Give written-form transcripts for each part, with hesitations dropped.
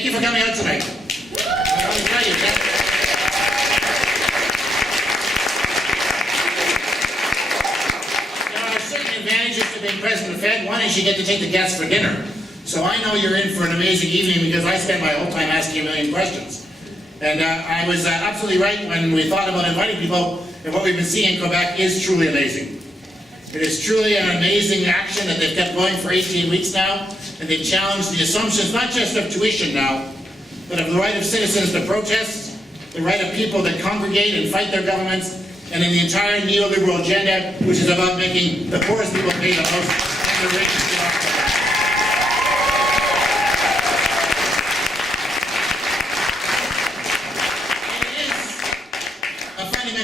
Thank you for coming out tonight. I want to tell you that. There are certain advantages to being president of Fed. One is you get to take the guests for dinner. So I know you're in for an amazing evening because I spend my whole time asking a million questions. And I was absolutely right when we thought about inviting people, and what we've been seeing in Quebec is truly amazing. It is truly an amazing action that they've kept going for 18 weeks now, and they've challenged the assumptions, not just of tuition now, but of the right of citizens to protest, the right of people to congregate and fight their governments, and in the entire neoliberal agenda, which is about making the poorest people pay the most and the richest get off the back.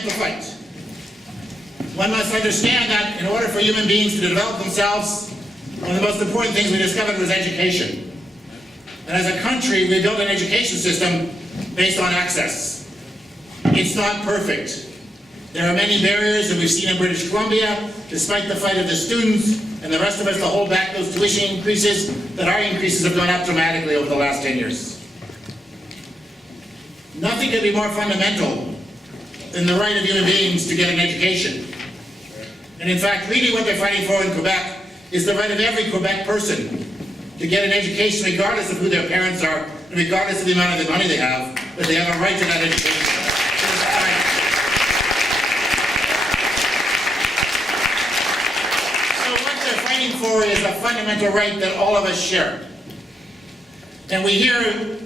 Fight. One must understand that in order for human beings to develop themselves, one of the most important things we discovered was education. And as a country, we built an education system based on access. It's not perfect. There are many barriers that we've seen in British Columbia, despite the fight of the students and the rest of us to hold back those tuition increases, that our increases have gone up dramatically over the last 10 years. Nothing could be more fundamental than the right of human beings to get an education. And in fact, really what they're fighting for in Quebec is the right of every Quebec person to get an education regardless of who their parents are, and regardless of the amount of money they have, that they have a right to that education. So what they're fighting for is a fundamental right that all of us share. And we hear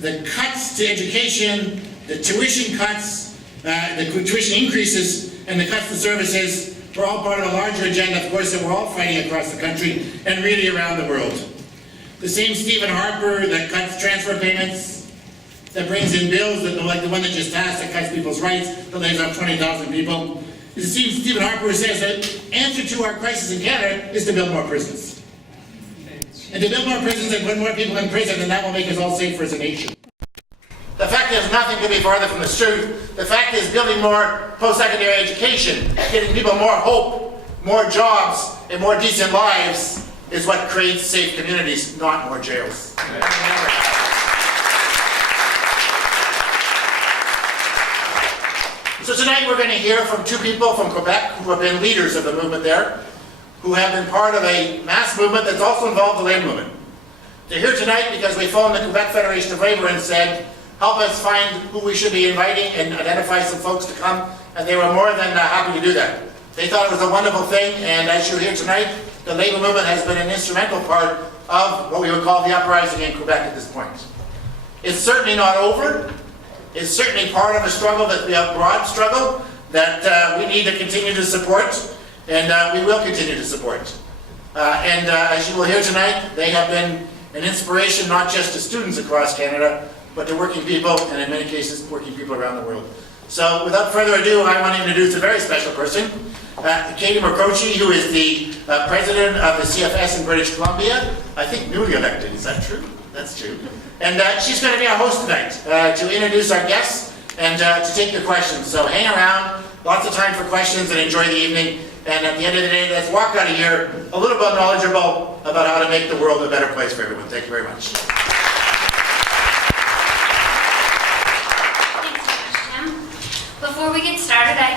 the cuts to education, the tuition cuts, the tuition increases and the cuts to services were all part of a larger agenda, of course, that we're all fighting across the country and really around the world. The same Stephen Harper that cuts transfer payments, that brings in bills that, like the one that just passed, that cuts people's rights, that lays off 20,000 people. The same Stephen Harper says that the answer to our crisis in Canada is to build more prisons. And to build more prisons and put more people in prison, and that will make us all safer as a nation. The fact is, nothing could be farther from the truth. The fact is, building more post-secondary education, getting people more hope, more jobs, and more decent lives is what creates safe communities, not more jails. So tonight we're going to hear from two people from Quebec who have been leaders of the movement there, who have been part of a mass movement that's also involved the labor movement. They're here tonight because we phoned the Quebec Federation of Labor and said, help us find who we should be inviting and identify some folks to come, and they were more than happy to do that. They thought it was a wonderful thing, and as you're here tonight, the labor movement has been an instrumental part of what we would call the uprising in Quebec at this point. It's certainly not over. It's certainly part of a struggle, that a broad struggle that we need to continue to support, and we will continue to support. As you will hear tonight, they have been an inspiration not just to students across Canada, but to working people, and in many cases, working people around the world. So without further ado, I want to introduce a very special person, Katie Marocchi, who is the president of the CFS in British Columbia. I think newly elected, is that true? That's true. And she's going to be our host tonight to introduce our guests and to take your questions. So hang around, lots of time for questions, and enjoy the evening. And at the end of the day, let's walk out of here a little bit knowledgeable about how to make the world a better place for everyone. Thank you very much. Before we get started, I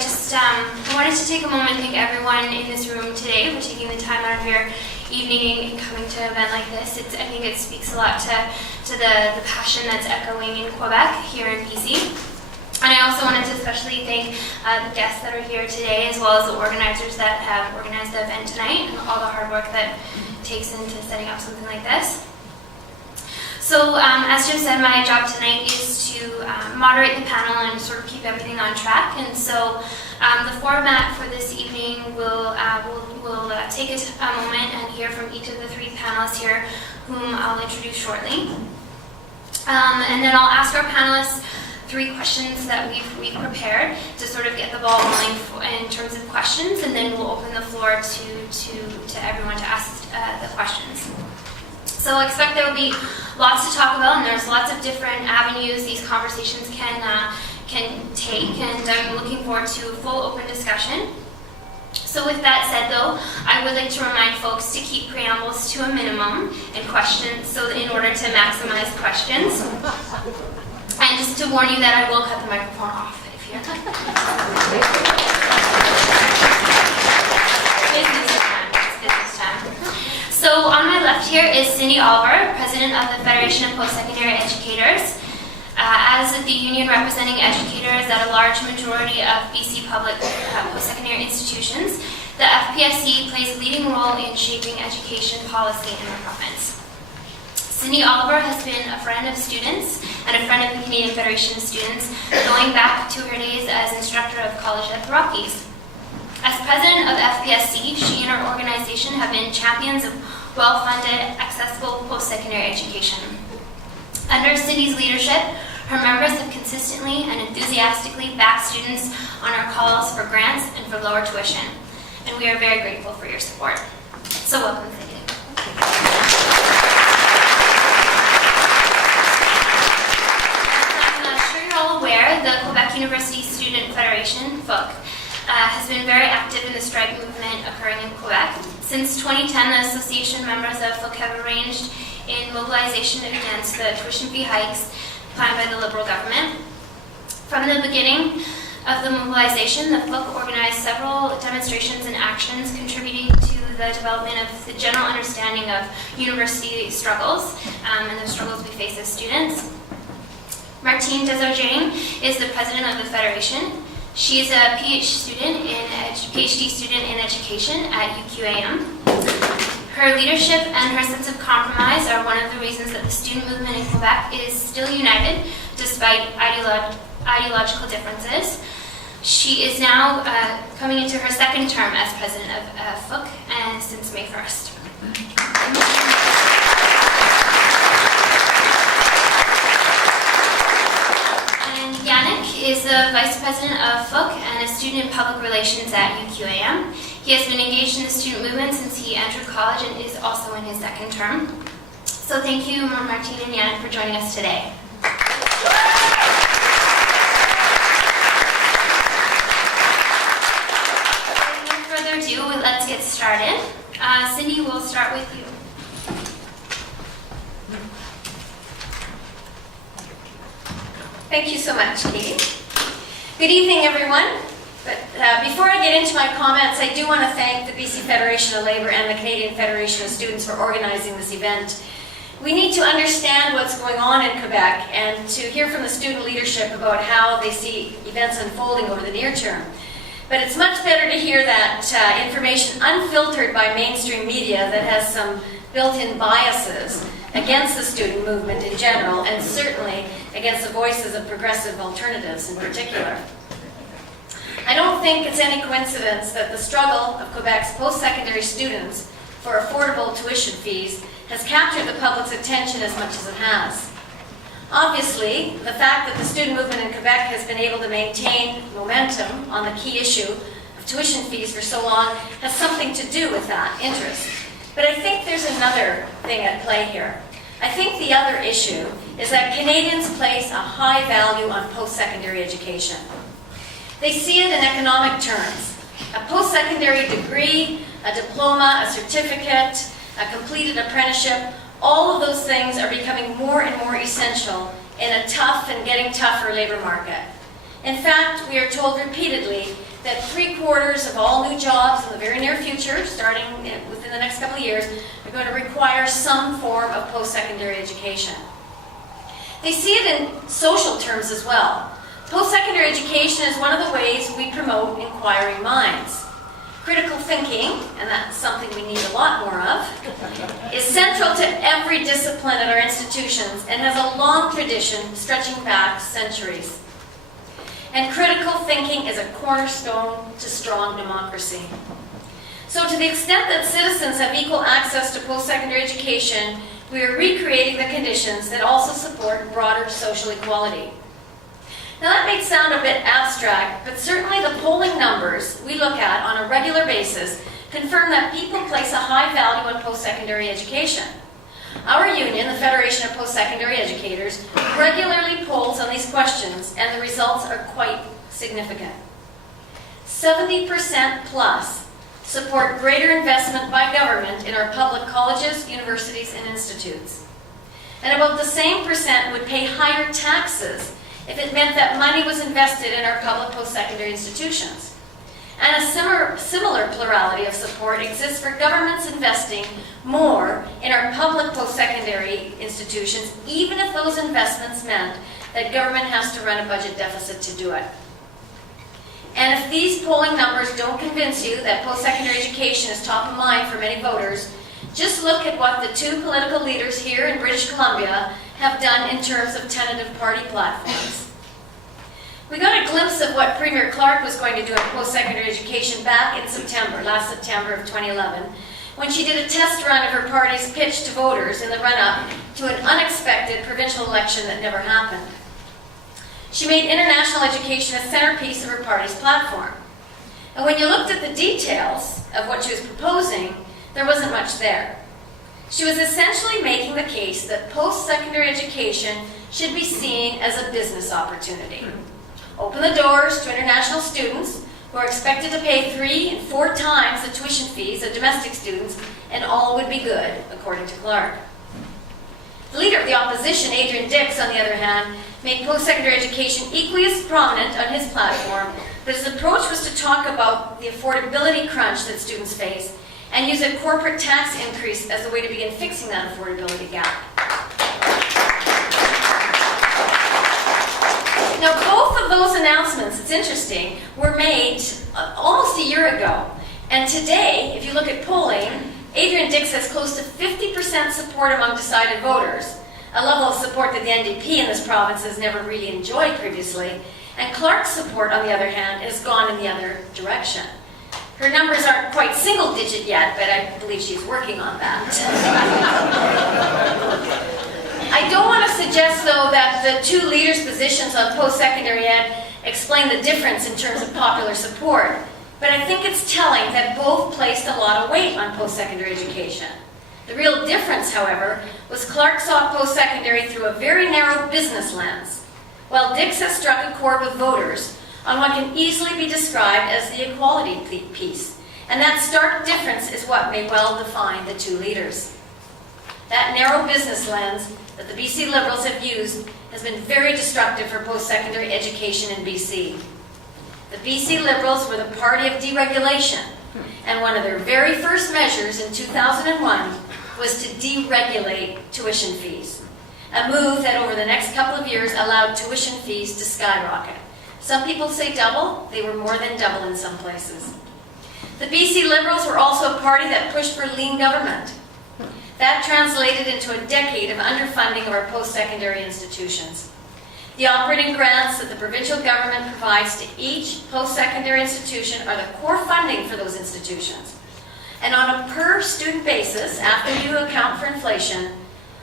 wanted to take a moment and thank everyone in this room today for taking the time out of your evening and coming to an event like this. I think it speaks a lot to the passion that's echoing in Quebec, here in BC. And I also wanted to especially thank the guests that are here today, as well as the organizers that have organized the event tonight, and all the hard work that takes into setting up something like this. So as Jim said, my job tonight is to moderate the panel and sort of keep everything on track. And so the format for this evening will take a moment and hear from each of the three panelists here, whom I'll introduce shortly. And then I'll ask our panelists three questions that we've prepared to sort of get the ball rolling in terms of questions, and then we'll open the floor to everyone to ask the questions. So I expect there will be lots to talk about, and there's lots of different avenues these conversations can take, and I'm looking forward to a full open discussion. So with that said though, I would like to remind folks to keep preambles to a minimum and questions, so that in order to maximize questions. And just to warn you that I will cut the microphone off if you're business time. So on my left here is Cindy Oliver, President of the Federation of Post-Secondary Educators. As the union representing educators at a large majority of BC public post-secondary institutions, the FPSC plays a leading role in shaping education policy in the province. Cindy Oliver has been a friend of students and a friend of the Canadian Federation of Students, going back to her days as instructor of college at the Rockies. As president of FPSC, she and her organization have been champions of well-funded, accessible post-secondary education. Under Cindy's leadership, her members have consistently and enthusiastically backed students on our calls for grants and for lower tuition. And we are very grateful for your support. So welcome, Cindy. As I'm sure you're all aware, the Quebec University Student Federation, FEUQ, has been very active in the strike movement occurring in Quebec. Since 2010, the association members of FEUQ have arranged in mobilization against the tuition fee hikes planned by the Liberal government. From the beginning of the mobilization, the FEUQ organized several demonstrations and actions contributing to the development of the general understanding of university struggles and the struggles we face as students. Martine is the president of the Federation. She is a PhD student in education at UQAM. Her leadership and her sense of compromise are one of the reasons that the student movement in Quebec is still united despite ideological differences. She is now coming into her second term as president of FEUQ, and since May 1st. And Yanick is the vice president of FEUQ and a student in public relations at UQAM. He has been engaged in the student movement since he entered college and is also in his second term. So thank you, Martine and Yanick, for joining us today. Without further ado, let's get started. Cindy, we'll start with you. Thank you so much, Katie. Good evening, everyone. But before I get into my comments, I do want to thank the BC Federation of Labour and the Canadian Federation of Students for organizing this event. We need to understand what's going on in Quebec and to hear from the student leadership about how they see events unfolding over the near term. But it's much better to hear that information unfiltered by mainstream media that has some built-in biases against the student movement in general, and certainly against the voices of progressive alternatives in particular. I don't think it's any coincidence that the struggle of Quebec's post-secondary students for affordable tuition fees has captured the public's attention as much as it has. Obviously, the fact that the student movement in Quebec has been able to maintain momentum on the key issue of tuition fees for so long has something to do with that interest. But I think there's another thing at play here. I think the other issue is that Canadians place a high value on post-secondary education. They see it in economic terms. A post-secondary degree, a diploma, a certificate, a completed apprenticeship, all of those things are becoming more and more essential in a tough and getting tougher labor market. In fact, we are told repeatedly that 3/4 of all new jobs in the very near future, starting within the next couple of years, are going to require some form of post-secondary education. They see it in social terms as well. Post-secondary education is one of the ways we promote inquiring minds. Critical thinking, and that's something we need a lot more of, is central to every discipline at our institutions and has a long tradition stretching back centuries. And critical thinking is a cornerstone to strong democracy. So to the extent that citizens have equal access to post-secondary education, we are recreating the conditions that also support broader social equality. Now that may sound a bit abstract, but certainly the polling numbers we look at on a regular basis confirm that people place a high value on post-secondary education. Our union, the Federation of Post-Secondary Educators, regularly polls on these questions, and the results are quite significant. 70% plus support greater investment by government in our public colleges, universities, and institutes. And about the same percent would pay higher taxes if it meant that money was invested in our public post-secondary institutions. And a similar plurality of support exists for governments investing more in our public post-secondary institutions, even if those investments meant that government has to run a budget deficit to do it. And if these polling numbers don't convince you that post-secondary education is top of mind for many voters, just look at what the two political leaders here in British Columbia have done in terms of tentative party platforms. We got a glimpse of what Premier Clark was going to do in post-secondary education back in September, last September of 2011, when she did a test run of her party's pitch to voters in the run-up to an unexpected provincial election that never happened. She made international education a centerpiece of her party's platform. And when you looked at the details of what she was proposing, there wasn't much there. She was essentially making the case that post-secondary education should be seen as a business opportunity. Open the doors to international students who are expected to pay 3 and 4 times the tuition fees of domestic students, and all would be good, according to Clark. The leader of the opposition, Adrian Dix, on the other hand, made post-secondary education equally as prominent on his platform, but his approach was to talk about the affordability crunch that students face and use a corporate tax increase as a way to begin fixing that affordability gap. Now, both of those announcements, it's interesting, were made almost a year ago. And today, if you look at polling, Adrian Dix has close to 50% support among decided voters, a level of support that the NDP in this province has never really enjoyed previously. And Clark's support, on the other hand, has gone in the other direction. Her numbers aren't quite single digit yet, but I believe she's working on that. I don't want to suggest, though, that the two leaders' positions on post-secondary ed explain the difference in terms of popular support, but I think it's telling that both placed a lot of weight on post-secondary education. The real difference, however, was Clark saw post-secondary through a very narrow business lens, while Dix has struck a chord with voters on what can easily be described as the equality piece. And that stark difference is what may well define the two leaders. That narrow business lens that the BC Liberals have used has been very destructive for post-secondary education in BC. The BC Liberals were the party of deregulation, and one of their very first measures in 2001 was to deregulate tuition fees, a move that over the next couple of years allowed tuition fees to skyrocket. Some people say double, they were more than double in some places. The BC Liberals were also a party that pushed for lean government. That translated into a decade of underfunding of our post-secondary institutions. The operating grants that the provincial government provides to each post-secondary institution are the core funding for those institutions. And on a per-student basis, after you account for inflation,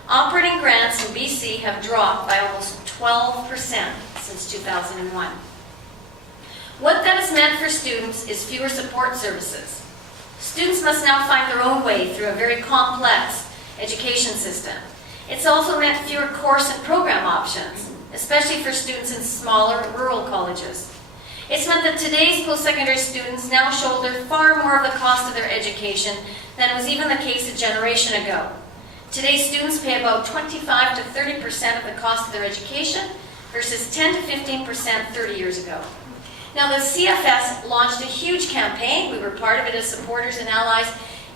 operating grants in BC have dropped by almost 12% since 2001. What that has meant for students is fewer support services. Students must now find their own way through a very complex education system. It's also meant fewer course and program options, especially for students in smaller rural colleges. It's meant that today's post-secondary students now shoulder far more of the cost of their education than was even the case a generation ago. Today's students pay about 25 to 30% of the cost of their education versus 10 to 15% 30 years ago. Now, the CFS launched a huge campaign. We were part of it as supporters and allies,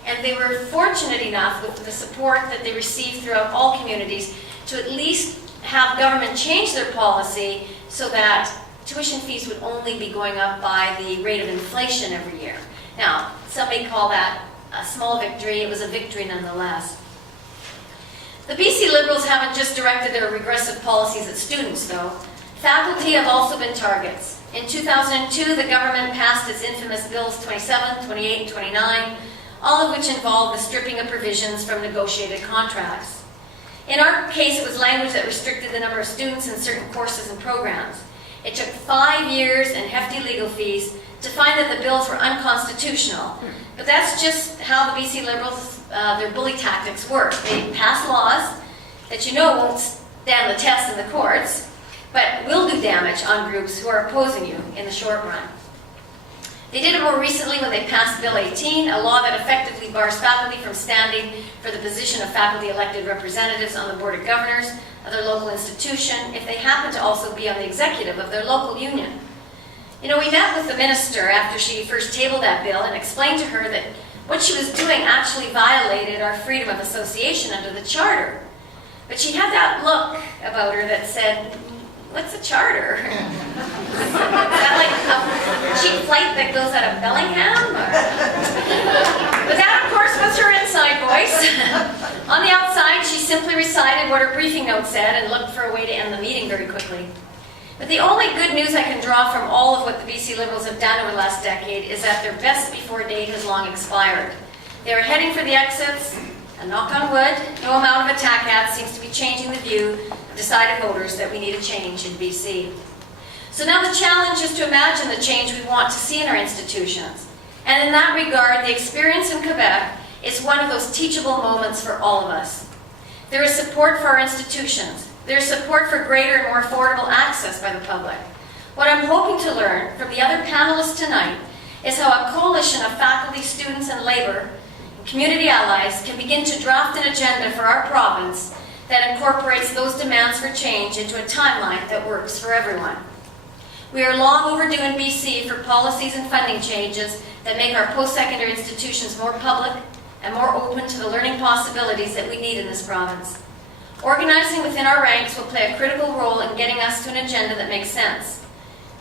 and they were fortunate enough with the support that they received throughout all communities to at least have government change their policy so that tuition fees would only be going up by the rate of inflation every year. Now, some may call that a small victory. It was a victory nonetheless. The BC Liberals haven't just directed their regressive policies at students, though. Faculty have also been targets. In 2002, the government passed its infamous Bills 27, 28, and 29, all of which involved the stripping of provisions from negotiated contracts. In our case, it was language that restricted the number of students in certain courses and programs. It took 5 years and hefty legal fees to find that the bills were unconstitutional. But that's just how the BC Liberals, their bully tactics work. They pass laws that you know won't stand the test in the courts, but will do damage on groups who are opposing you in the short run. They did it more recently when they passed Bill 18, a law that effectively bars faculty from standing for the position of faculty elected representatives on the Board of Governors of their local institution if they happen to also be on the executive of their local union. You know, we met with the minister after she first tabled that bill and explained to her that what she was doing actually violated our freedom of association under the charter. But she had that look about her that said, "What's a charter? Is that like a cheap flight that goes out of Bellingham?" But that, of course, was her inside voice. On the outside, she simply recited what her briefing note said and looked for a way to end the meeting very quickly. But the only good news I can draw from all of what the BC Liberals have done over the last decade is that their best before date has long expired. They are heading for the exits, and knock on wood, no amount of attack ads seems to be changing the view of decided voters that we need a change in BC. So now the challenge is to imagine the change we want to see in our institutions. And in that regard, the experience in Quebec is one of those teachable moments for all of us. There is support for our institutions. There is support for greater and more affordable access by the public. What I'm hoping to learn from the other panelists tonight is how a coalition of faculty, students, and labor, community allies can begin to draft an agenda for our province that incorporates those demands for change into a timeline that works for everyone. We are long overdue in BC for policies and funding changes that make our post-secondary institutions more public and more open to the learning possibilities that we need in this province. Organizing within our ranks will play a critical role in getting us to an agenda that makes sense.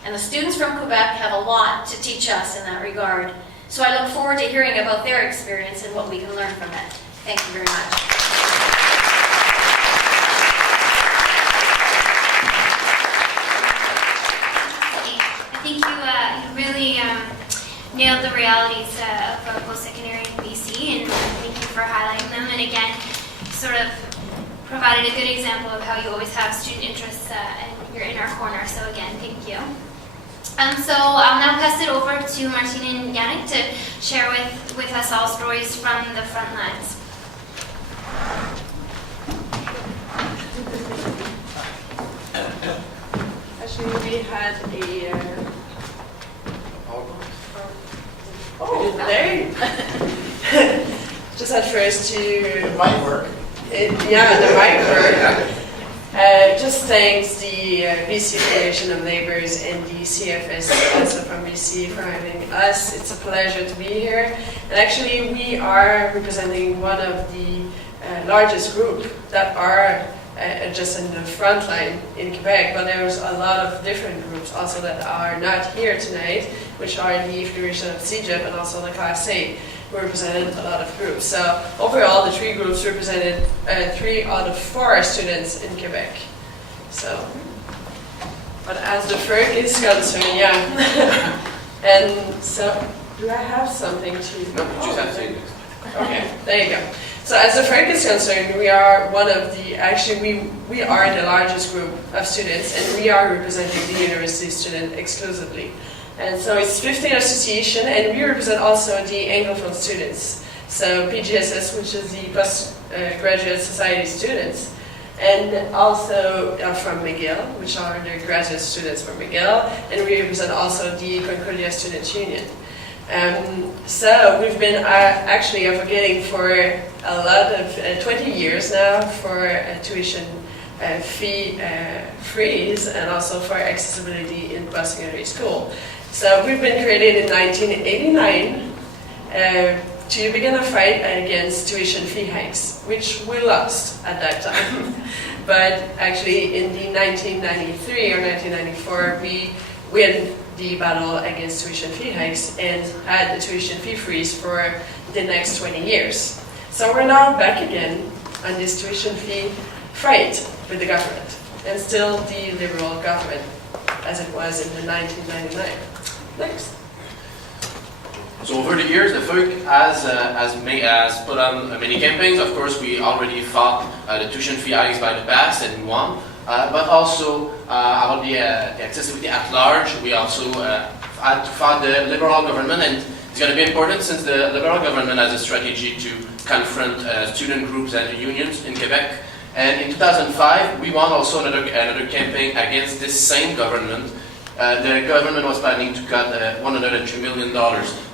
And the students from Quebec have a lot to teach us in that regard. So I look forward to hearing about their experience and what we can learn from it. Thank you very much. I think you really nailed the realities of post-secondary in BC, and thank you for highlighting them. And again, sort of provided a good example of how you always have student interests and you're in our corner. So again, thank you. So I'll now pass it over to Martine and Yanick to share with us all stories from the front lines. Actually, we had a... there. Just at first to... It might work. Yeah, the mic work. Just thanks the BC Fédération of Labours and the CFS also from BC for having us. It's a pleasure to be here. And actually, we are representing one of the largest group that are just in the front line in Quebec, but there's a lot of different groups also that are not here tonight, which are the Fédération of CEGEP and also the Class A. We represented a lot of groups. So overall, the three groups represented 3 out of 4 students in Quebec. So, but as the FEUQ is concerned, yeah. And so, do I have something to? No, just have to. Okay, there you go. So as the FEUQ is concerned, we are one of the, actually we are the largest group of students, and we are representing the university student exclusively. And so it's 15 association, and we represent also the Anglophone students. So PGSS, which is the postgraduate society students, and also from McGill, which are the graduate students from McGill, and we represent also the Concordia Student Union. So we've been actually advocating for a lot of 20 years now for tuition fee freeze and also for accessibility in post-secondary school. So we've been created in 1989 to begin a fight against tuition fee hikes, which we lost at that time. But actually in the 1993 or 1994, we win the battle against tuition fee hikes and had the tuition fee freeze for the next 20 years. So we're now back again on this tuition fee fight with the government, and still the Liberal government as it was in the 1999. Next. So over the years, the FEUQ has put on many campaigns. Of course, we already fought the tuition fee hikes by the past and we won. But also about the accessibility at large, we also had to fight the Liberal government, and it's going to be important since the Liberal government has a strategy to confront student groups and unions in Quebec. And in 2005, we won also another campaign against this same government the government was planning to cut $103 million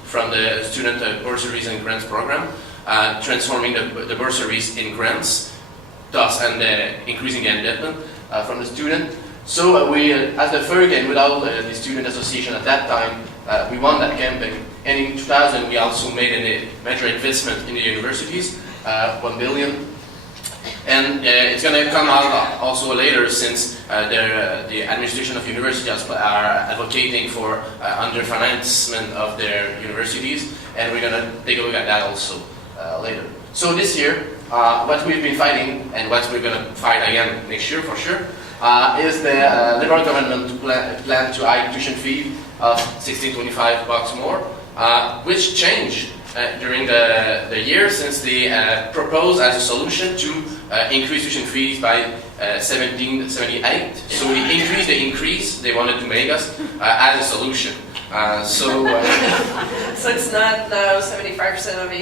from the student bursaries and grants program, transforming the bursaries in grants, thus and increasing the indebtedness from the student. So we, as the FEUQ and without the student association at that time, we won that campaign. And in 2000, we also made a major investment in the universities, $1 billion. And it's going to come out also later, since the administration of universities are advocating for underfinancement of their universities, and we're going to take a look at that also later. So this year, what we've been fighting, and what we're going to fight again next year for sure, is the Liberal government plan to hike tuition fee of $16.25 more, which changed during the year, since they proposed as a solution to increase tuition fees by 1778. So we increased the increase they wanted to make us as a solution. So it's not now 75% of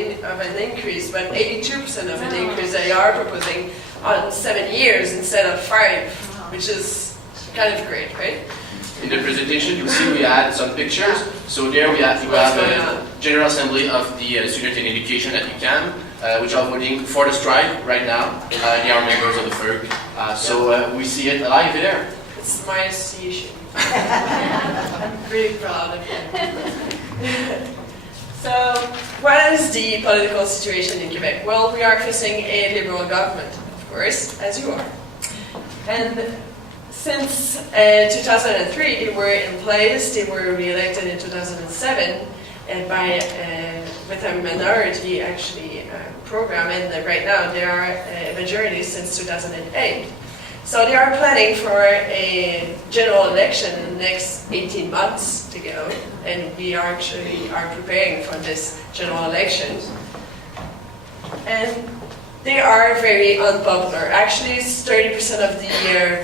an increase, but 82% of an increase they are proposing on 7 years instead of 5, which is kind of great, right? In the presentation, you see we had some pictures. So there we have a General Assembly of the Student in Education at UQAM, which are voting for the strike right now. They are members of the FEUQ. So we see it live there. It's my association. I'm really proud of it. So, what is the political situation in Quebec? Well, we are facing a Liberal government, of course, as you are. And since 2003, they were in place. They were re-elected in 2007 and with a minority program, and right now they are a majority since 2008. So they are planning for a general election in the next 18 months to go, and we are preparing for this general election. And they are very unpopular. Actually, it's 30% of the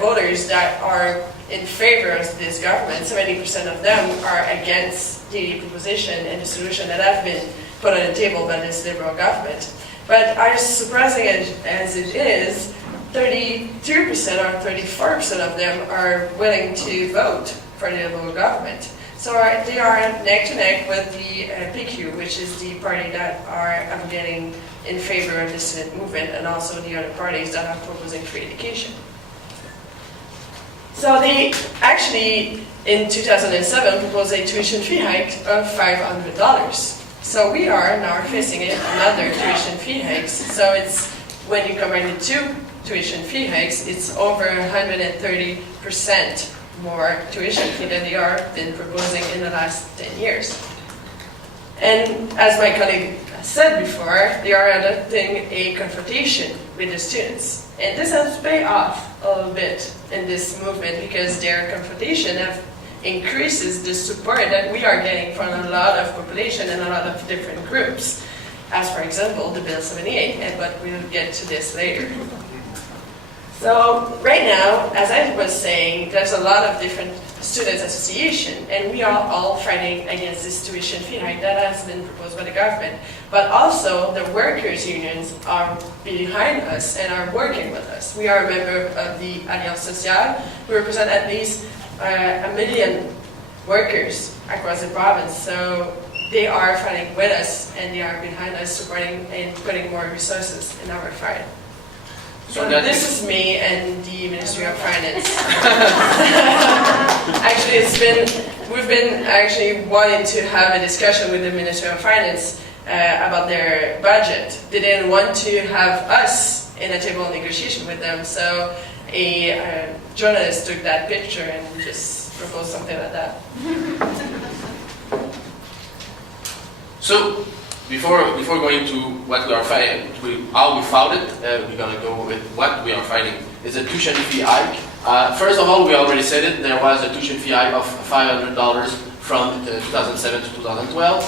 voters that are in favor of this government. 70% of them are against the proposition and the solution that have been put on the table by this Liberal government. But as surprising as it is, 32% or 34% of them are willing to vote for the Liberal government. So they are neck to neck with the FEUQ, which is the party that are getting in favor of the student movement, and also the other parties that are proposing free education. So they actually, in 2007, proposed a tuition fee hike of $500. So we are now facing another tuition fee hikes. So it's, when you combine the two tuition fee hikes, it's over 130% more tuition fee than they are been proposing in the last 10 years. And as my colleague said before, they are adopting a confrontation with the students. And this has paid off a little bit in this movement, because their confrontation increases the support that we are getting from a lot of population and a lot of different groups. As for example, the Bill 78, but we'll get to this later. So right now, as I was saying, there's a lot of different students association, and we are all fighting against this tuition fee hike that has been proposed by the government. But also, the workers' unions are behind us and are working with us. We are a member of the Alliance Sociale. We represent at least 1 million workers across the province. So they are fighting with us, and they are behind us, supporting and putting more resources in our fight. So this is me and the Ministry of Finance. Actually, we've been wanting to have a discussion with the Ministry of Finance about their budget. They didn't want to have us in a table negotiation with them, so a journalist took that picture and just proposed something like that. So, before going to what we are fighting, how we fought it, we're going to go with what we are fighting. It's a tuition fee hike. First of all, we already said it, there was a tuition fee hike of $500 from 2007 to 2012.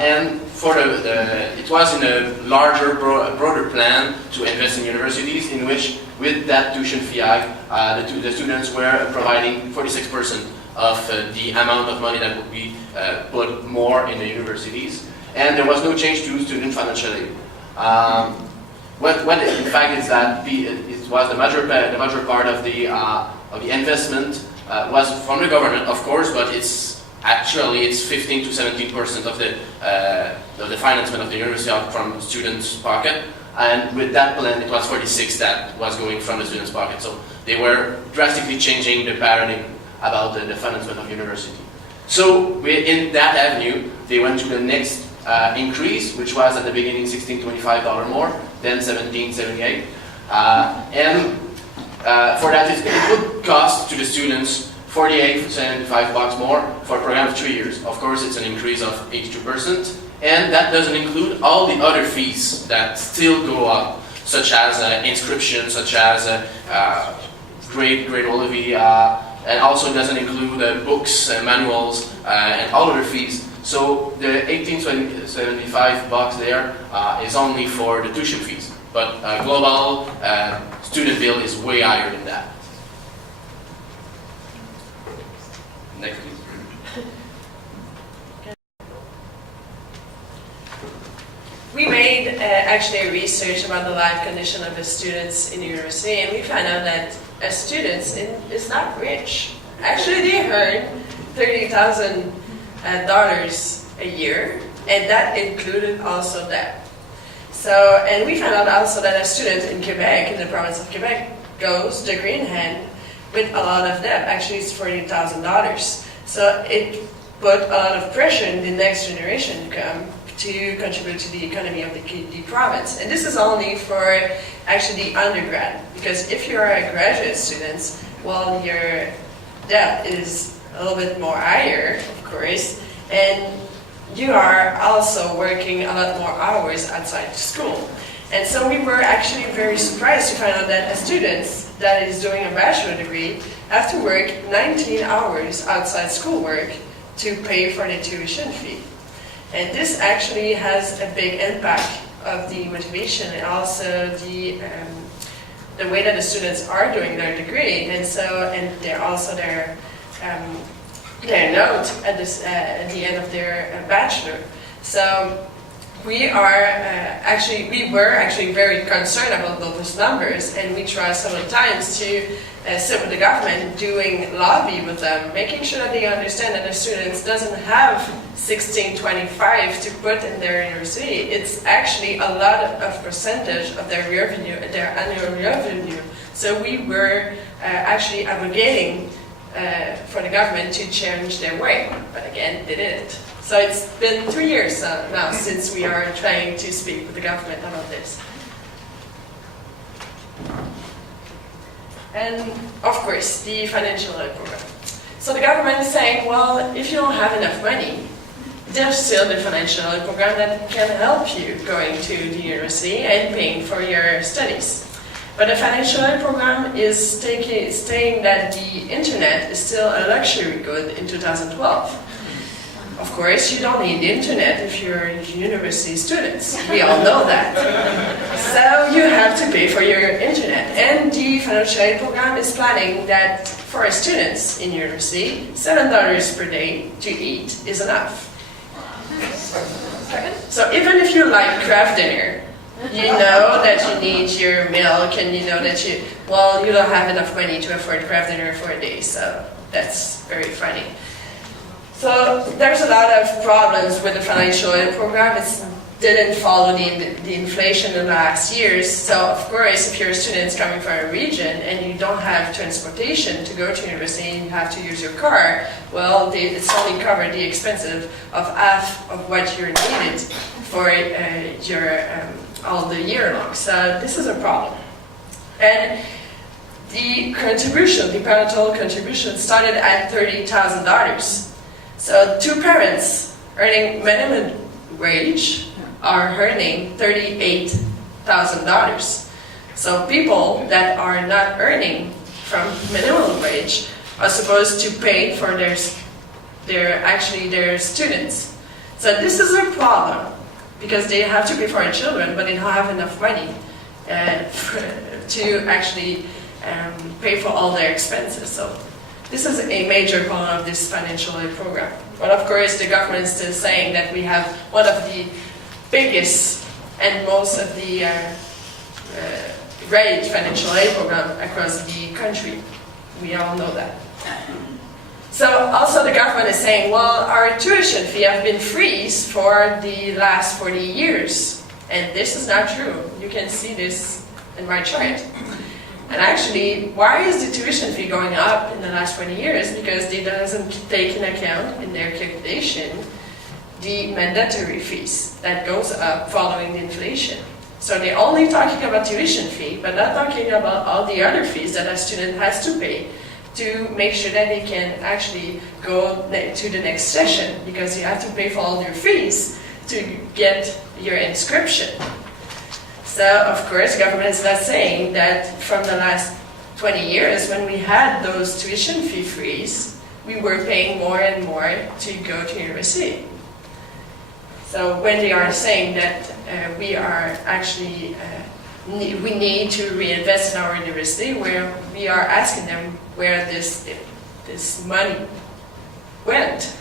And for it was in a larger, broader plan to invest in universities, in which, with that tuition fee hike, the students were providing 46% of the amount of money that would be put more in the universities. And there was no change to student financial aid. What in fact is that it was the major part of the investment was from the government, of course, but it's 15 to 17% of the financement of the university out from students' pocket. And with that plan, it was 46 that was going from the students' pocket. So they were drastically changing the paradigm about the financement of university. So in that avenue, they went to the next increase, which was at the beginning $16.25 more, then $17.78. And for that, it would cost to the students $48 to $75 more for a program of 3 years. Of course, it's an increase of 82%. And that doesn't include all the other fees that still go up, such as inscription, such as grade levy, and also doesn't include books, manuals, and all other fees. So the $18.75 there is only for the tuition fees, but global student bill is way higher than that. Next, please. We made actually research about the life condition of the students in the university, and we found out that students is not rich. Actually, they earn $30,000 a year, and that included also debt. So, and we found out also that a student in Quebec, in the province of Quebec, goes degree in hand with a lot of debt. Actually, it's $40,000. So it put a lot of pressure in the next generation to come to contribute to the economy of the province. And this is only for actually the undergrad, because if you're a graduate student, well, your debt is a little bit more higher, of course, and you are also working a lot more hours outside school. And so we were actually very surprised to find out that a student that is doing a bachelor degree have to work 19 hours outside schoolwork to pay for the tuition fee. And this actually has a big impact of the motivation and also the way that the students are doing their degree, and they're also their note at the end of their bachelor. So we were actually very concerned about those numbers, and we tried several times to sit with the government, doing lobby with them, making sure that they understand that the students doesn't have $16.25 to put in their university. It's actually a lot of percentage of their revenue, their annual revenue. So we were actually advocating for the government to change their way, but again, they didn't. So it's been 3 years now since we are trying to speak with the government about this. And of course, the financial aid program. So the government is saying, well, if you don't have enough money, there's still the financial aid program that can help you going to the university and paying for your studies. But the financial aid program is saying that the internet is still a luxury good in 2012. Of course, you don't need the internet if you're university students. We all know that. So you have to pay for your internet. And the financial aid program is planning that for students in university, $7 per day to eat is enough. So even if you like craft dinner, you know that you need your milk, and you know that you don't have enough money to afford craft dinner for a day. So that's very funny. So there's a lot of problems with the financial aid program. It didn't follow the inflation in the last years. So of course, if you're a student coming from a region and you don't have transportation to go to university and you have to use your car, well, it's only covered the expenses of half of what you're needed for your all the year long. So this is a problem. And the contribution, the parental contribution, started at $30,000. So two parents earning minimum wage are earning $38,000. So people that are not earning from minimum wage are supposed to pay for their students. So this is a problem because they have to pay for their children, but they don't have enough money to actually pay for all their expenses. So this is a major problem of this financial aid program. But of course, the government is still saying that we have one of the biggest and most of the great financial aid program across the country. We all know that. So also the government is saying, well, our tuition fee have been freeze for the last 40 years. And this is not true. You can see this in my chart. And actually, why is the tuition fee going up in the last 20 years? Because they doesn't take into account in their calculation the mandatory fees that goes up following the inflation. So they're only talking about tuition fee, but not talking about all the other fees that a student has to pay to make sure that they can actually go to the next session, because you have to pay for all your fees to get your inscription. So, of course, government is not saying that from the last 20 years, when we had those tuition fee freeze, we were paying more and more to go to university. So when they are saying that we are actually, we need to reinvest in our university, where we are asking them where this money went,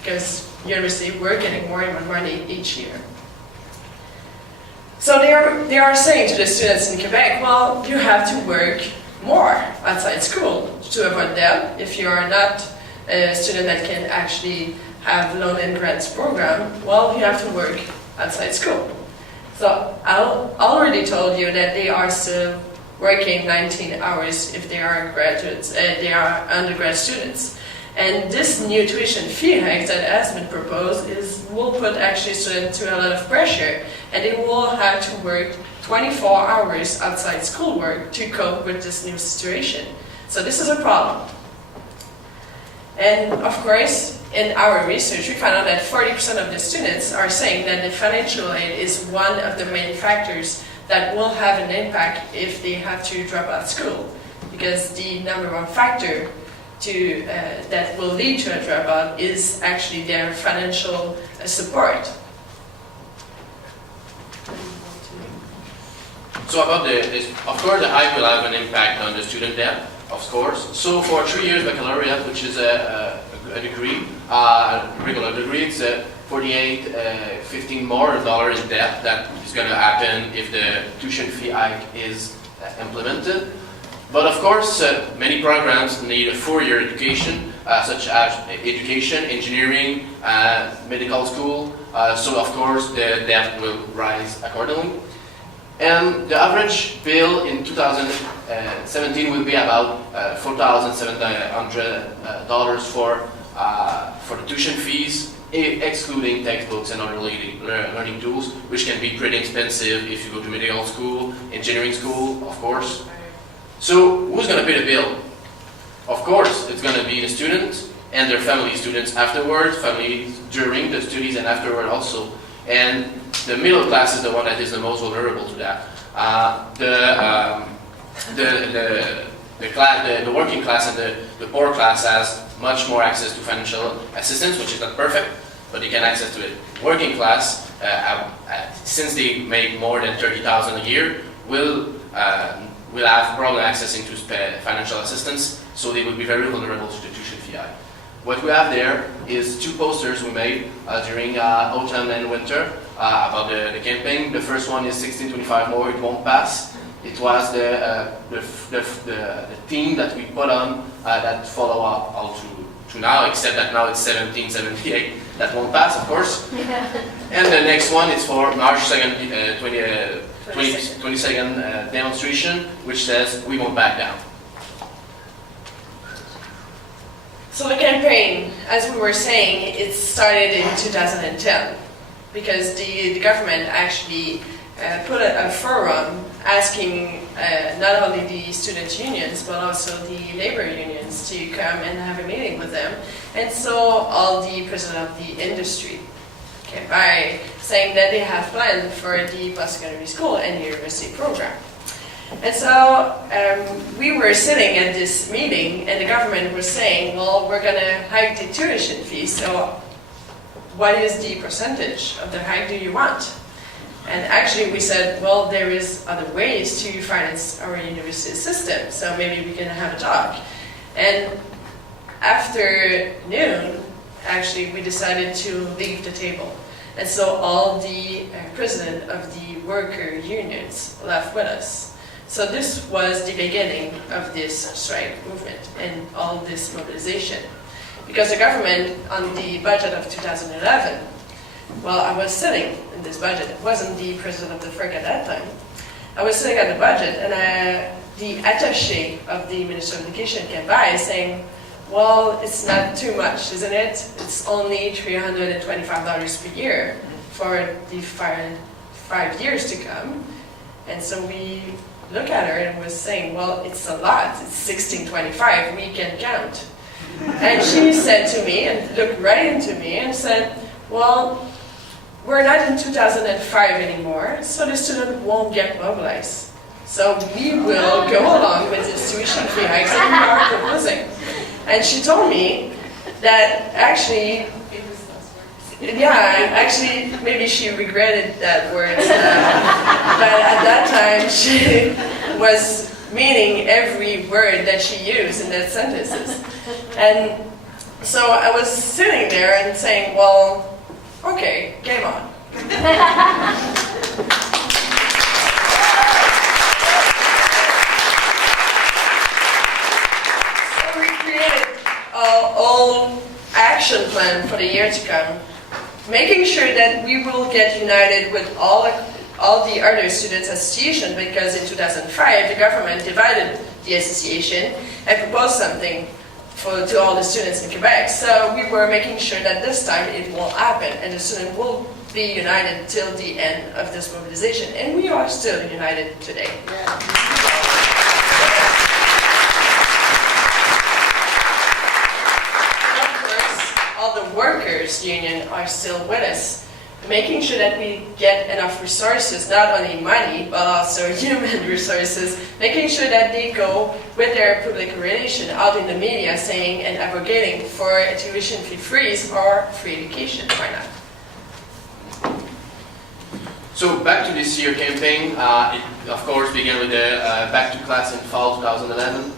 because university we're getting more and more money each year. So they are saying to the students in Quebec, well, you have to work more outside school to avoid debt. If you are not a student that can actually have loan and grants program, well, you have to work outside school. So I already told you that they are still working 19 hours if they are graduates, they are undergrad students. And this new tuition fee hike that has been proposed will put actually students to a lot of pressure, and they will have to work 24 hours outside schoolwork to cope with this new situation. So this is a problem. And of course, in our research, we found out that 40% of the students are saying that the financial aid is one of the main factors that will have an impact if they have to drop out of school, because the number one factor that will lead to a dropout is actually their financial support. So about this, of course, the hike will have an impact on the student debt, of course. So for 3 years baccalaureate, which is a degree, regular degree, it's 15 more dollars in debt that is going to happen if the tuition fee hike is implemented. But of course, many programs need a 4-year education, such as education, engineering, medical school. So of course, the debt will rise accordingly. And the average bill in 2017 will be about $4,700 for the tuition fees, excluding textbooks and other learning tools, which can be pretty expensive if you go to medical school, engineering school, of course. So who's going to pay the bill? Of course, it's going to be the students and their family, students afterwards, families during the studies and afterward also. And the middle class is the one that is the most vulnerable to that. The working class and the poor class has much more access to financial assistance, which is not perfect, but they can access to it. Working class, since they make more than $30,000 a year, will have problem accessing to financial assistance, so they will be very vulnerable to the tuition fee hike. What we have there is 2 posters we made during autumn and winter about the campaign. The first one is 1625 more, it won't pass. It was the theme that we put on that follow up all to now, except that now it's 1778. That won't pass, of course. Yeah. And the next one is for March 2nd, 22nd demonstration, which says, we won't back down. So the campaign, as we were saying, it started in 2010, because the government actually put a forum asking not only the student unions, but also the labor unions to come and have a meeting with them. And so all the president of the industry came by saying that they have planned for the post-secondary school and university program. And so we were sitting at this meeting, and the government was saying, well, we're going to hike the tuition fee, so what is the percentage of the hike do you want? And actually we said, well, there is other ways to finance our university system, so maybe we can have a talk. And after noon, actually, we decided to leave the table. And so all the president of the worker unions left with us. So this was the beginning of this strike movement and all this mobilization. Because the government, on the budget of 2011, well, I was sitting in this budget. I wasn't the president of the FEUQ at that time. I was sitting at the budget, and the attaché of the Minister of Education came by saying, well, it's not too much, isn't it? It's only $325 per year for the 5 years to come. And so we look at her and was saying, well, it's a lot. It's $16.25. We can count. And she said to me, and looked right into me, and said, well, we're not in 2005 anymore, so the student won't get mobilized. So we will go along with this tuition fee hikes that we are proposing. And she told me that actually, maybe she regretted that word, but at that time she was meaning every word that she used in that sentences. And so I was sitting there and saying, well, okay, game on. So we created a whole action plan for the year to come, making sure that we will get united with all the other students' association, because in 2005 the government divided the association and proposed something to all the students in Quebec. So we were making sure that this time it will happen and the students will be united till the end of this mobilization. And we are still united today. Yeah. Of course, all the workers' union are still with us, making sure that we get enough resources, not only money, but also human resources, making sure that they go with their public relation out in the media saying and advocating for a tuition fee freeze or free education. Why not? So back to this year campaign, it of course began with the back to class in fall 2011.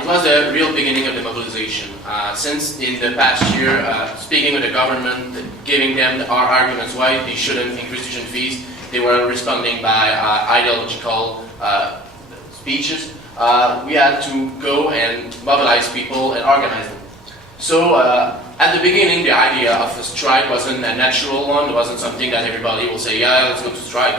It was the real beginning of the mobilization. Since in the past year, speaking with the government, giving them our arguments why they shouldn't increase tuition fees, they were responding by ideological speeches. We had to go and mobilize people and organize them. So at the beginning, the idea of a strike wasn't a natural one. It wasn't something that everybody will say, yeah, let's go to strike.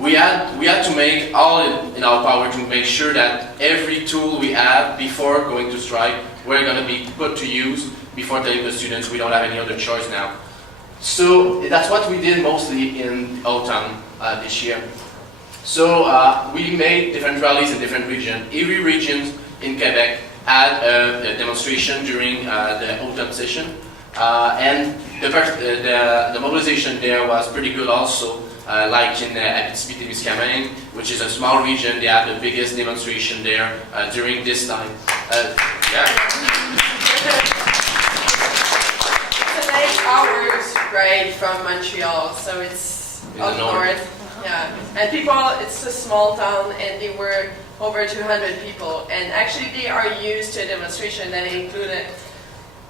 We had to make all in our power to make sure that every tool we have before going to strike, we're going to be put to use before telling the students we don't have any other choice now. So that's what we did mostly in autumn this year. So we made different rallies in different regions. Every region in Quebec had a demonstration during the autumn session. And the mobilization there was pretty good also. Like in Pt1, which is a small region, they had the biggest demonstration there during this time. Yeah. It's an 8 hours ride from Montreal, so it's up north. Yeah, and people, it's a small town, and there were over 200 people, and actually they are used to a demonstration that included,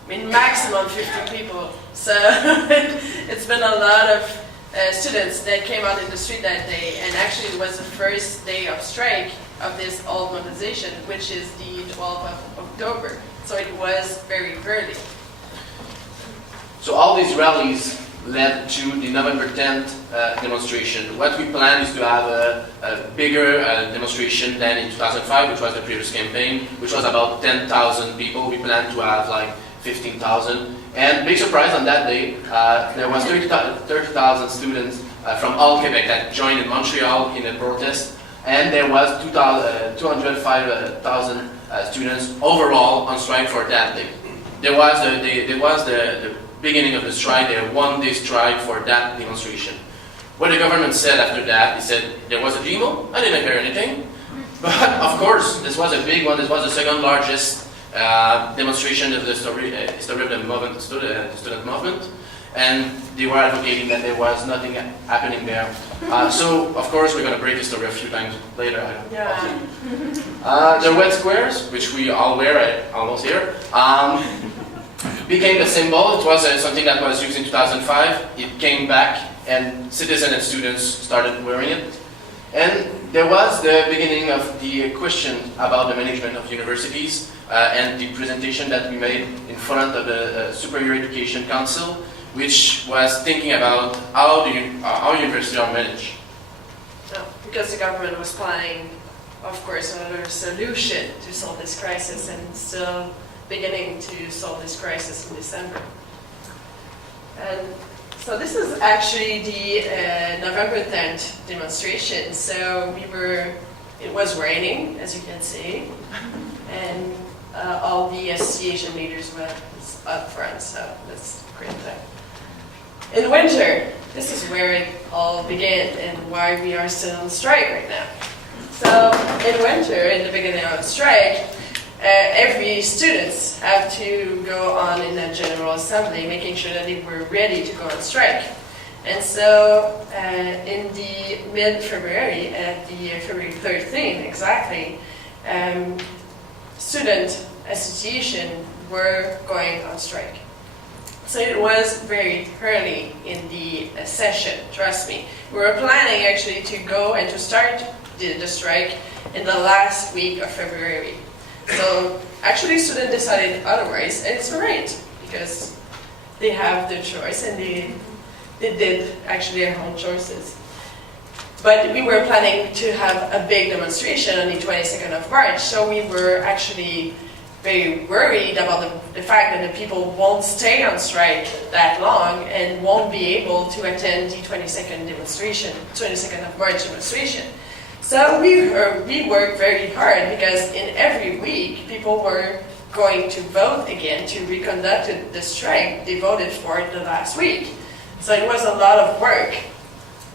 maximum 50 people. So it's been a lot of students that came out in the street that day, and actually it was the first day of strike of this old mobilization, which is the 12th of October. So it was very early. So all these rallies led to the November 10th demonstration. What we plan is to have a bigger demonstration than in 2005, which was the previous campaign, which was about 10,000 people. We plan to have like 15,000. And big surprise on that day, there was 30,000 students from all Quebec that joined in Montreal in a protest, and there was 205,000 students overall on strike for that day. There was the beginning of the strike, the one-day strike for that demonstration. What the government said after that, he said there was a demo. I didn't hear anything, but of course this was a big one. This was the second largest demonstration of the history of the movement, student movement, and they were advocating that there was nothing happening there. So, of course, we're going to break this story a few times later. Yeah. The red squares, which we all wear almost here, became the symbol. It was something that was used in 2005. It came back, and citizens and students started wearing it. And there was the beginning of the question about the management of universities and the presentation that we made in front of the Superior Education Council, which was thinking about how universities are managed. Because the government was planning, of course, another solution to solve this crisis, and still beginning to solve this crisis in December. And so this is actually the November 10th demonstration. So it was raining, as you can see, and all the association leaders were up front, so that's a great thing. In winter, this is where it all began and why we are still on strike right now. So in winter, in the beginning of the strike, every students have to go on in a general assembly, making sure that they were ready to go on strike. And so in the mid-February, at the February 13th exactly, student association were going on strike. So it was very early in the session, trust me. We were planning actually to go and to start the strike in the last week of February. So actually students decided otherwise, and it's right, because they have their choice and they did actually their own choices. But we were planning to have a big demonstration on the 22nd of March, so we were actually very worried about the fact that the people won't stay on strike that long and won't be able to attend the 22nd of March demonstration. So we worked very hard, because in every week people were going to vote again to reconduct the strike they voted for the last week. So it was a lot of work,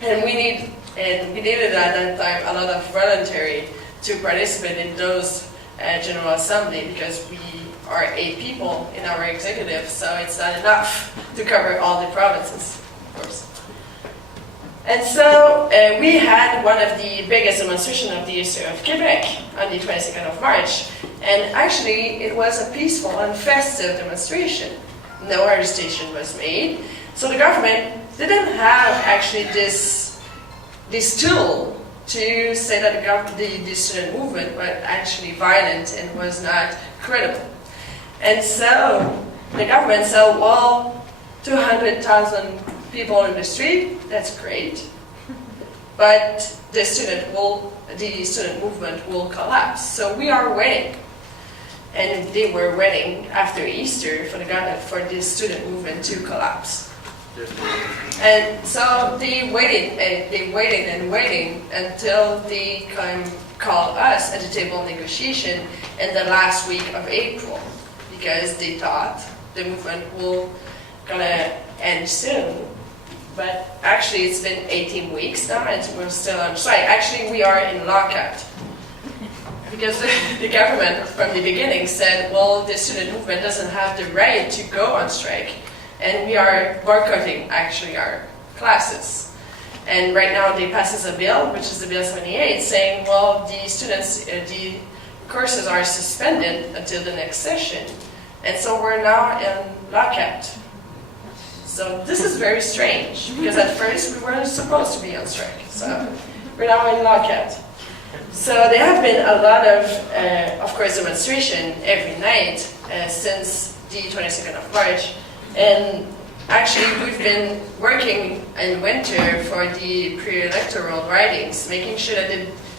and we needed at that time a lot of voluntary to participate in those General Assembly, because we are 8 people in our executive, so it's not enough to cover all the provinces, of course. And so we had one of the biggest demonstrations of the history of Quebec on the 22nd of March, and actually it was a peaceful and festive demonstration. No arrestation was made, so the government didn't have actually this tool to say that the student movement was actually violent and was not credible. And so the government said, well, 200,000 people in the street, that's great, but the student movement will collapse. So we are waiting. And they were waiting after Easter for the student movement to collapse. And so they waited and waited until they called us at the table of negotiation in the last week of April, because they thought the movement will gonna end soon. But actually it's been 18 weeks now and we're still on strike. Actually we are in lockout, because the government from the beginning said, well, the student movement doesn't have the right to go on strike. And we are boycotting actually our classes. And right now they passes a bill, which is the Bill 78, saying, well, the courses are suspended until the next session. And so we're now in lockout. So this is very strange, because at first we weren't supposed to be on strike. So we're now in lockout. So there have been a lot of course, demonstration every night since the 22nd of March. And actually, we've been working in winter for the pre-electoral ridings, making sure that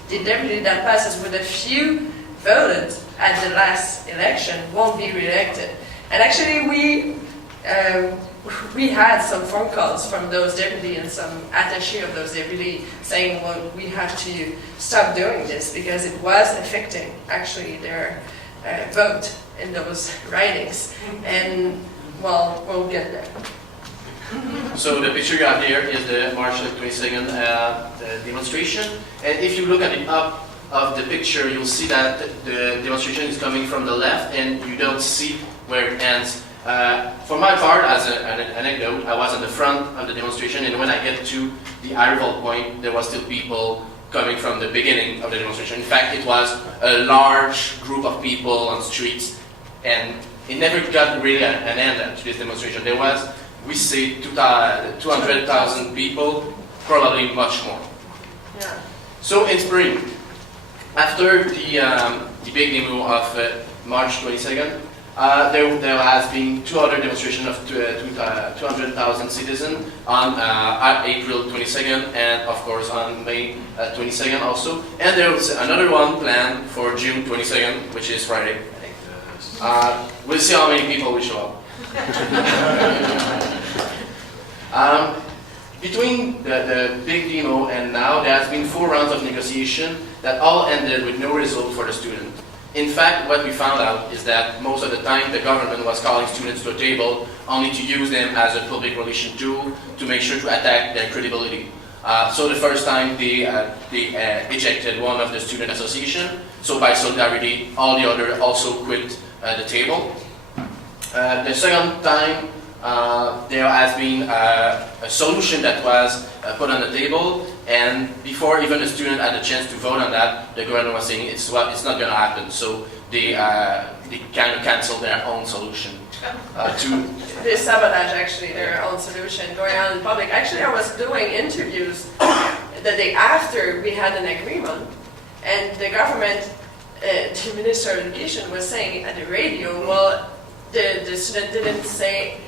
the deputy that passes with a few voted at the last election won't be re-elected. And actually, we had some phone calls from those deputy and some attaché of those deputy saying, well, we have to stop doing this, because it was affecting actually their vote in those ridings. And well, we'll get there. So the picture you have here is the March 22nd demonstration. And if you look at the up of the picture, you'll see that the demonstration is coming from the left and you don't see where it ends. For my part, as an anecdote, I was in the front of the demonstration, and when I get to the arrival point, there was still people coming from the beginning of the demonstration. In fact, it was a large group of people on streets, and it never got really an end to this demonstration. There was, we say, 200,000 people, probably much more. Yeah. So in spring, after the big demo of March 22nd, there has been two other demonstrations of 200,000 citizens on April 22nd and of course on May 22nd also. And there was another one planned for June 22nd, which is Friday. We'll see how many people will show up. Between the big demo and now, there has been 4 rounds of negotiation that all ended with no result for the student. In fact, what we found out is that most of the time the government was calling students to a table only to use them as a public relation tool to make sure to attack their credibility. So the first time they ejected one of the student association, so by solidarity all the others also quit the table. The second time there has been a solution that was put on the table, and before even the student had a chance to vote on that, the government was saying it's not going to happen. So they kind of canceled their own solution. They sabotage actually their own solution going on in public. Actually, I was doing interviews the day after we had an agreement, and the government, the Minister of Education was saying at the radio, well, the student didn't say,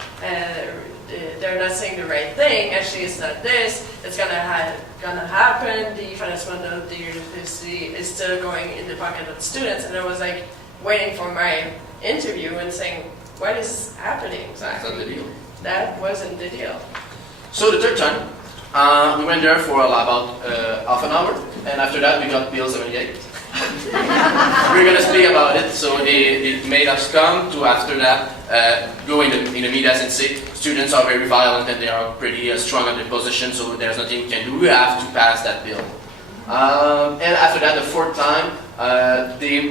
they're not saying the right thing, actually it's not this, it's gonna happen, the financement of the university is still going in the pocket of the students, and I was like waiting for my interview and saying, what is happening exactly? That's not the deal. That wasn't the deal. So the third time, we went there for about half an hour, and after that we got Bill 78. We're going to speak about it, so they made us come to, after that, go in the media and say students are very violent and they are pretty strong on their position, so there's nothing we can do, we have to pass that bill. And after that, the fourth time, they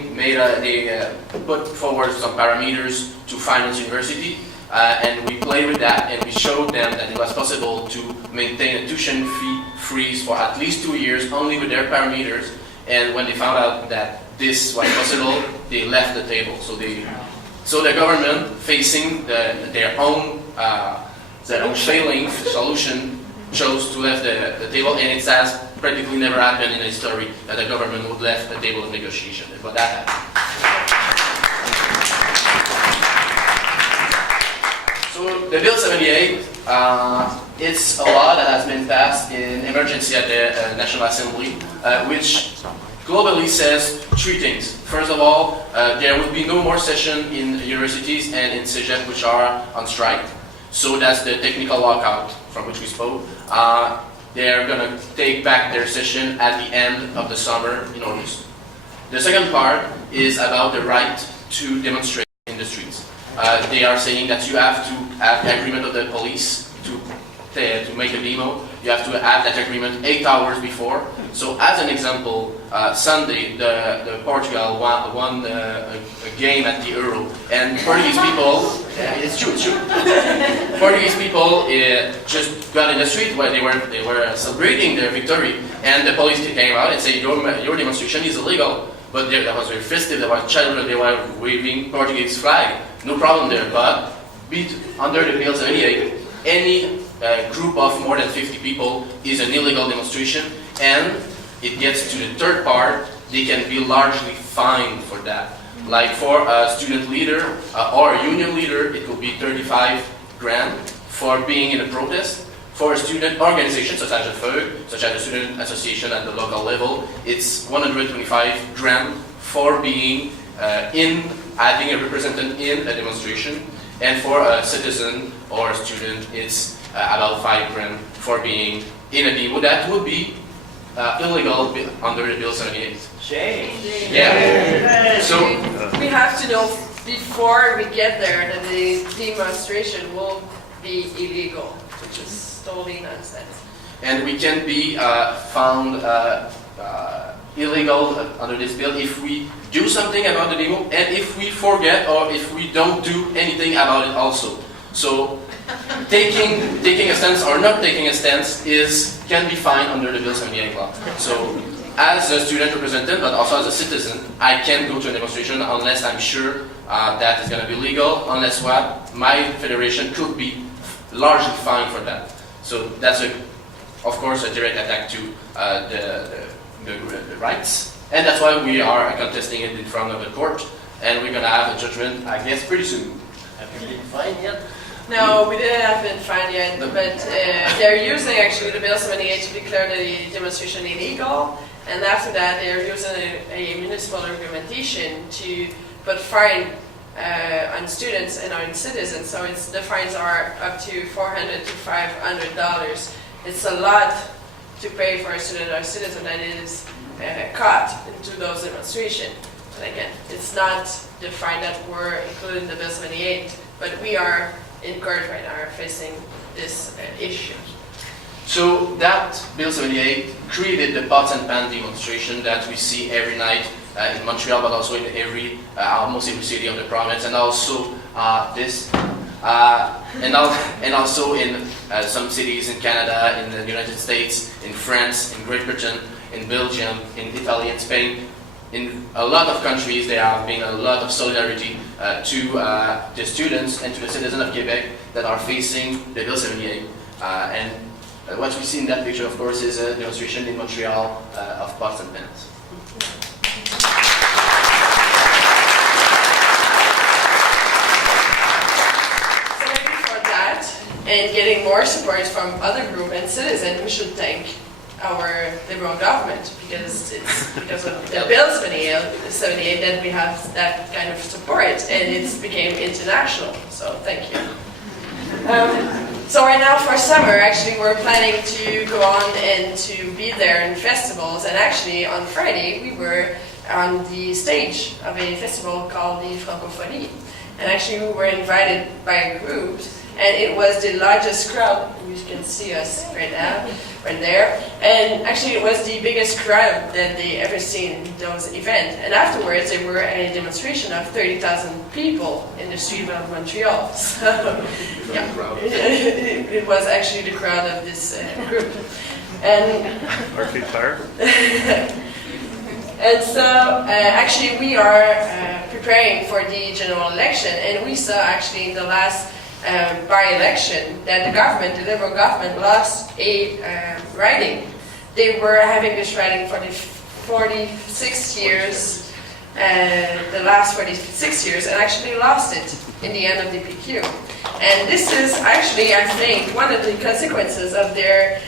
put forward some parameters to finance university, and we played with that, and we showed them that it was possible to maintain a tuition fee freeze for at least 2 years, only with their parameters. And when they found out that this was possible, they left the table. So the government, facing their own failing solution, chose to leave the table, and it has practically never happened in history that the government would leave the table of negotiation. But that happened. So the Bill 78, it's a law that has been passed in emergency at the National Assembly, which globally says 3 things. First of all, there will be no more session in universities and in CEGEP which are on strike. So that's the technical lockout from which we spoke. They're going to take back their session at the end of the summer in August. The second part is about the right to demonstrate in the streets. They are saying that you have to have the agreement of the police to make a demo. You have to have that agreement 8 hours before. So as an example, Sunday, the Portugal won a game at the Euro, and Portuguese people, it's true. Portuguese people just got in the street where they were celebrating their victory, and the police came out and said your demonstration is illegal. But that was very festive. There was children, they were waving Portuguese flag. No problem there. But under the Bill 78, any group of more than 50 people is an illegal demonstration, and it gets to the third part, they can be largely fined for that. Like for a student leader or a union leader, it could be 35 grand for being in a protest. For a student organization such as a FEUQ, such as a student association at the local level, it's 125 grand for being having a representative in a demonstration. And for a citizen or a student, it's about 5 grand for being in a demo. That would be illegal under the Bill 78. Shame. Yeah. So we have to know before we get there that the demonstration will be illegal, which is totally nonsense. And we can be found illegal under this bill if we do something about the demo, and if we forget or if we don't do anything about it also. So taking a stance or not taking a stance can be fine under the Bill 78 law. So as a student representative, but also as a citizen, I can't go to a demonstration unless I'm sure that is going to be legal, unless what my federation could be largely fined for that. So that's of course a direct attack to the rights, and that's why we are contesting it in front of the court, and we're gonna have a judgment, I guess, pretty soon. Have you been fined yet? No, we didn't have it fined yet, but they're using actually the Bill 78 to declare the demonstration illegal, and after that they're using a municipal argumentation to put fine on students and on citizens. So the fines are up to $400 to $500. It's a lot to pay for a student or citizen that is caught into those demonstrations. And again, it's not the fine that were included in the Bill 78, but we are in court right now facing this issue. So that Bill 78 created the pots and pan demonstration that we see every night in Montreal, but also in almost every city of the province, and also and also in some cities in Canada, in the United States, in France, in Great Britain, in Belgium, in Italy, and Spain. In a lot of countries, there have been a lot of solidarity to the students and to the citizens of Quebec that are facing the Bill 78. And what we see in that picture, of course, is a demonstration in Montreal of pots and pans. So maybe for that, and getting more support from other groups and citizens, we should thank our Liberal government, because it's because of the Bill 78 that we have that kind of support, and it's became international. So thank you. So right now for summer, actually, we're planning to go on and to be there in festivals. And actually, on Friday, we were on the stage of a festival called the Francophonie. And actually, we were invited by a group, and it was the largest crowd. You can see us right now, right there. And actually, it was the biggest crowd that they ever seen in those events. And afterwards, there were a demonstration of 30,000 people in the street of Montreal. So, yeah, it was actually the crowd of this group. And Arcade Tire. And so, actually, we are preparing for the general election, and we saw actually in the last by-election that the government, the Liberal government, lost a riding. They were having this riding for the 46 years, the last 46 years, and actually lost it in the end of the PQ. And this is actually, I think, one of the consequences of their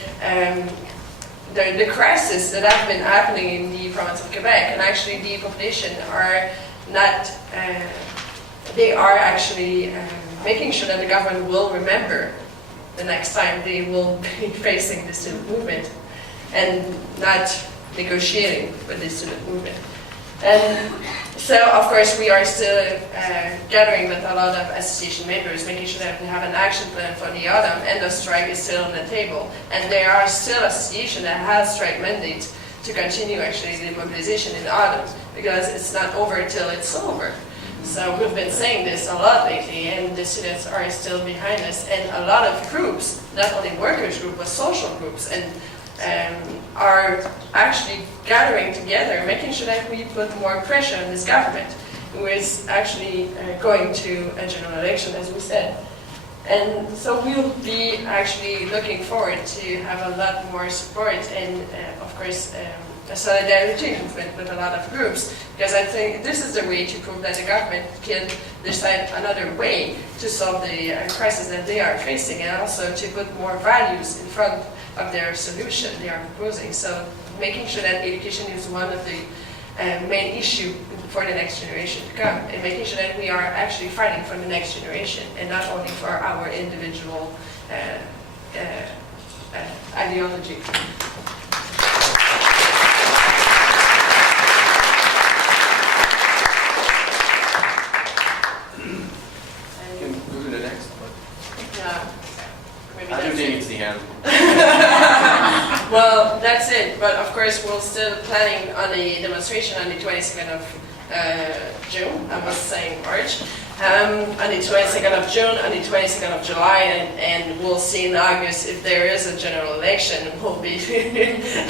the crisis that have been happening in the province of Quebec. And actually the population are not, they are actually making sure that the government will remember the next time they will be facing the student movement and not negotiating with the student movement. And so, of course, we are still gathering with a lot of association members, making sure that we have an action plan for the autumn, and the strike is still on the table. And there are still associations that have strike mandates to continue actually the mobilization in the autumn, because it's not over till it's over. So we've been saying this a lot lately, and the students are still behind us, and a lot of groups, not only workers groups, but social groups, and are actually gathering together, making sure that we put more pressure on this government, who is actually going to a general election, as we said. And so we'll be actually looking forward to have a lot more support and, of course, a solidarity movement with a lot of groups, because I think this is the way to prove that the government can decide another way to solve the crisis that they are facing, and also to put more values in front of their solution they are proposing. So making sure that education is one of the main issue for the next generation to come, and making sure that we are actually fighting for the next generation and not only for our individual ideology. I do think it's the end. Well, that's it. But of course, we're still planning on a demonstration on the 22nd of June. I was saying March. On the 22nd of June, on the 22nd of July, and we'll see in August if there is a general election. We'll be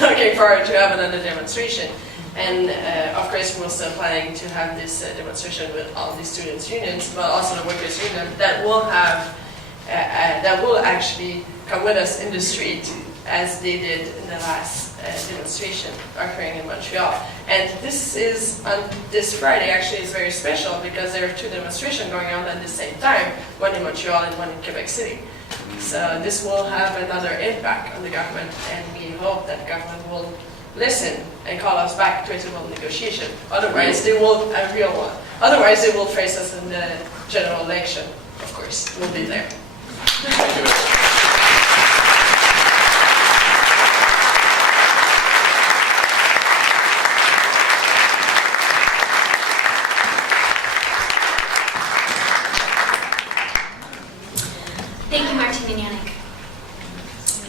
looking forward to have another demonstration. And of course, we're still planning to have this demonstration with all the students' unions, but also the workers' union that will have. That will actually come with us in the street as they did in the last demonstration occurring in Montreal. And this is on this Friday actually is very special because there are two demonstrations going on at the same time, one in Montreal and one in Quebec City. So this will have another impact on the government, and we hope that the government will listen and call us back to a table negotiation. Otherwise, they will a real one. Otherwise, they will face us in the general election. Of course, we'll be there. Thank you. Thank you, Martine and Yanick.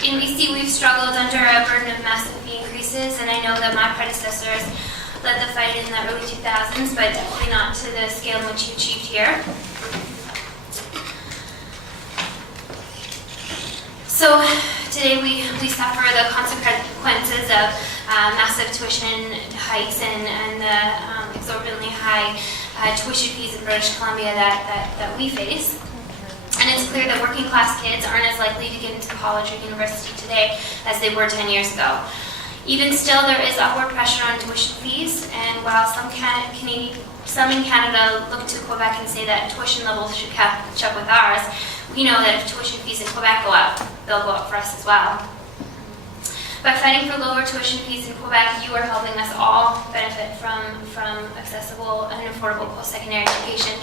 In BC, we've struggled under a burden of massive fee increases, and I know that my predecessors led the fight in the early 2000s, but definitely not to the scale in which you achieved here. So today we suffer the consequences of massive tuition hikes and the exorbitantly high tuition fees in British Columbia that we face. And it's clear that working class kids aren't as likely to get into college or university today as they were 10 years ago. Even still, there is upward pressure on tuition fees, and while some in Canada look to Quebec and say that tuition levels should catch up with ours, we know that if tuition fees in Quebec go up, they'll go up for us as well. By fighting for lower tuition fees in Quebec, you are helping us all benefit from accessible and affordable post-secondary education.